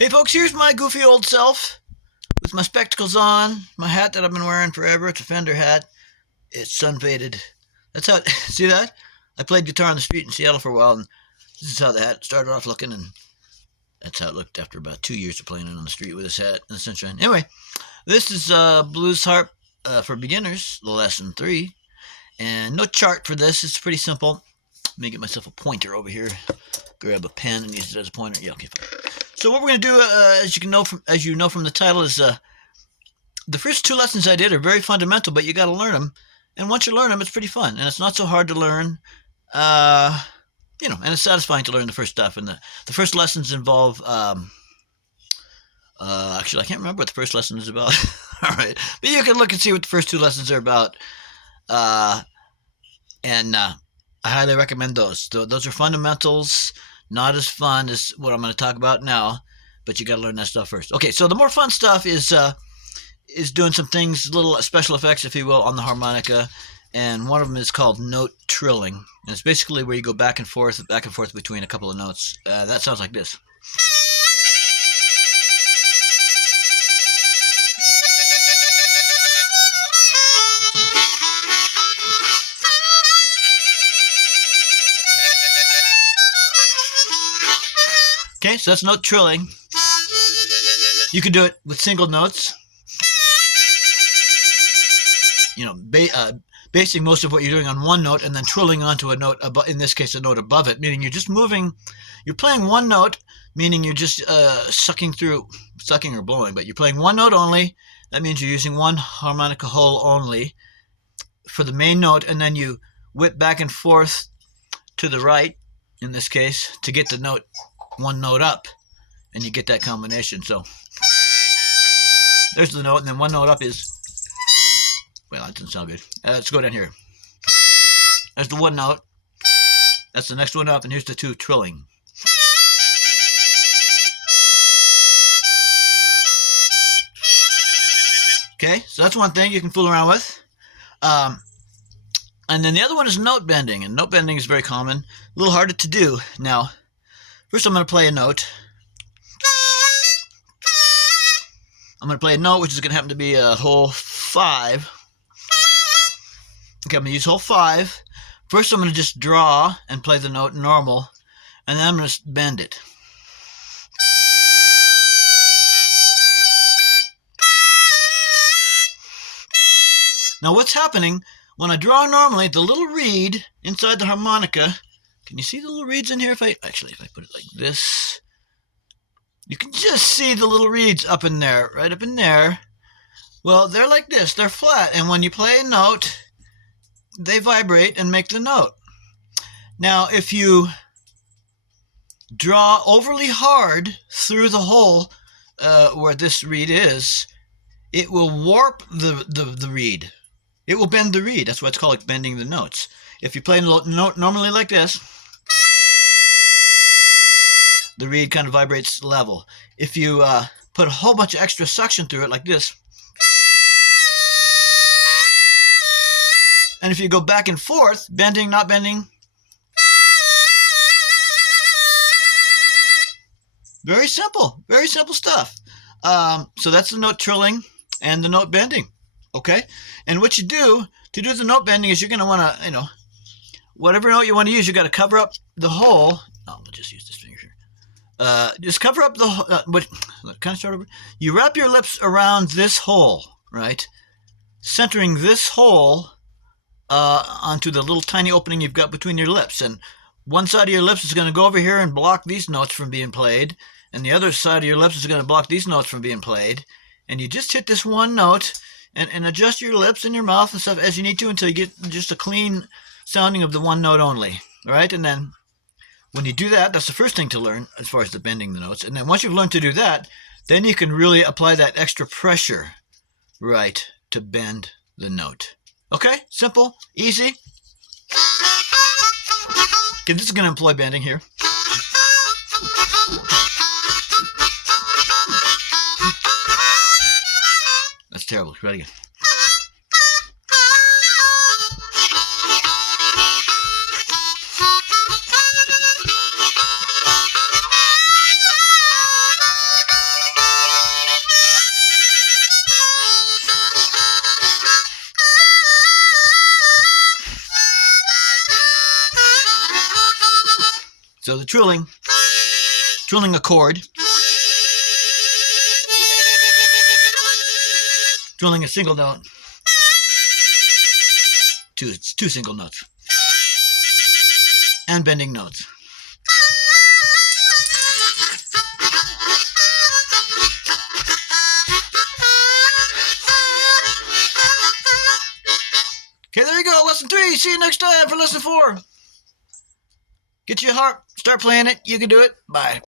Hey folks, here's my goofy old self with my spectacles on, my hat that I've been wearing forever. It's a Fender hat. It's sun faded. That's how. See that? I played guitar on the street in Seattle for a while, and this is how the hat started off looking, and that's how it looked after about 2 years of playing it on the street with this hat in the sunshine. Anyway, this is Blues Harp for Beginners, lesson 3, and no chart for this. It's pretty simple. Let me get myself a pointer over here. Grab a pen and use it as a pointer. Yeah, okay, fine. So what we're going to do, as you know from the title, is the first 2 lessons I did are very fundamental, but you got to learn them. And once you learn them, it's pretty fun, and it's not so hard to learn. And it's satisfying to learn the first stuff. And the first lessons involve. Actually, I can't remember what the first lesson is about. All right, but you can look and see what the first 2 lessons are about. And I highly recommend those. Those are fundamentals. Not as fun as what I'm going to talk about now, but you got to learn that stuff first. Okay, so the more fun stuff is doing some things, little special effects, if you will, on the harmonica, and one of them is called note trilling, and it's basically where you go back and forth between a couple of notes. That sounds like this. Okay, so that's note trilling. You can do it with single notes. Basing most of what you're doing on one note and then trilling onto a note above, in this case, a note above it, meaning you're just moving. You're playing one note, meaning you're just sucking or blowing, but you're playing one note only. That means you're using one harmonica hole only for the main note, and then you whip back and forth to the right, in this case, to get the note, one note up, and you get that combination. So there's the note, and then one note up is, well, that doesn't sound good. Let's go down here. There's the one note. That's the next one up, and here's the 2 trilling. Okay, so that's one thing you can fool around with. And then the other one is note bending, and note bending is very common. A little harder to do. Now, first I'm going to play a note. I'm going to play a note, which is going to happen to be a hole 5. Okay, I'm going to use hole 5. First, I'm going to just draw and play the note normal, and then I'm going to bend it. Now, what's happening, when I draw normally, the little reed inside the harmonica, can you see the little reeds in here? If I put it like this, you can just see the little reeds up in there, right up in there. Well, they're like this. They're flat, and when you play a note, they vibrate and make the note. Now, if you draw overly hard through the hole where this reed is, it will warp the reed. It will bend the reed. That's why it's called bending the notes. If you play a note normally like this, the reed kind of vibrates level. If you put a whole bunch of extra suction through it like this, and if you go back and forth, bending, not bending, very simple stuff. So that's the note trilling and the note bending. Okay? And what you do to do the note bending is you're going to want to, whatever note you want to use, you got to cover up the hole. I'll just use this finger here. Just cover up the kind of start over. You wrap your lips around this hole, right? Centering this hole onto the little tiny opening you've got between your lips. And one side of your lips is going to go over here and block these notes from being played, and the other side of your lips is going to block these notes from being played. And you just hit this one note and adjust your lips and your mouth and stuff as you need to until you get just a clean sounding of the one note only. All right? And then when you do that, that's the first thing to learn as far as the bending the notes. And then once you've learned to do that, then you can really apply that extra pressure, right, to bend the note. Okay? Simple, easy. Okay, this is going to employ bending here. That's terrible. Try it again. So the trilling a chord, trilling a single note, two single notes, and bending notes. Okay, there you go. Lesson 3. See you next time for lesson 4. Get you a harp. Start playing it. You can do it. Bye.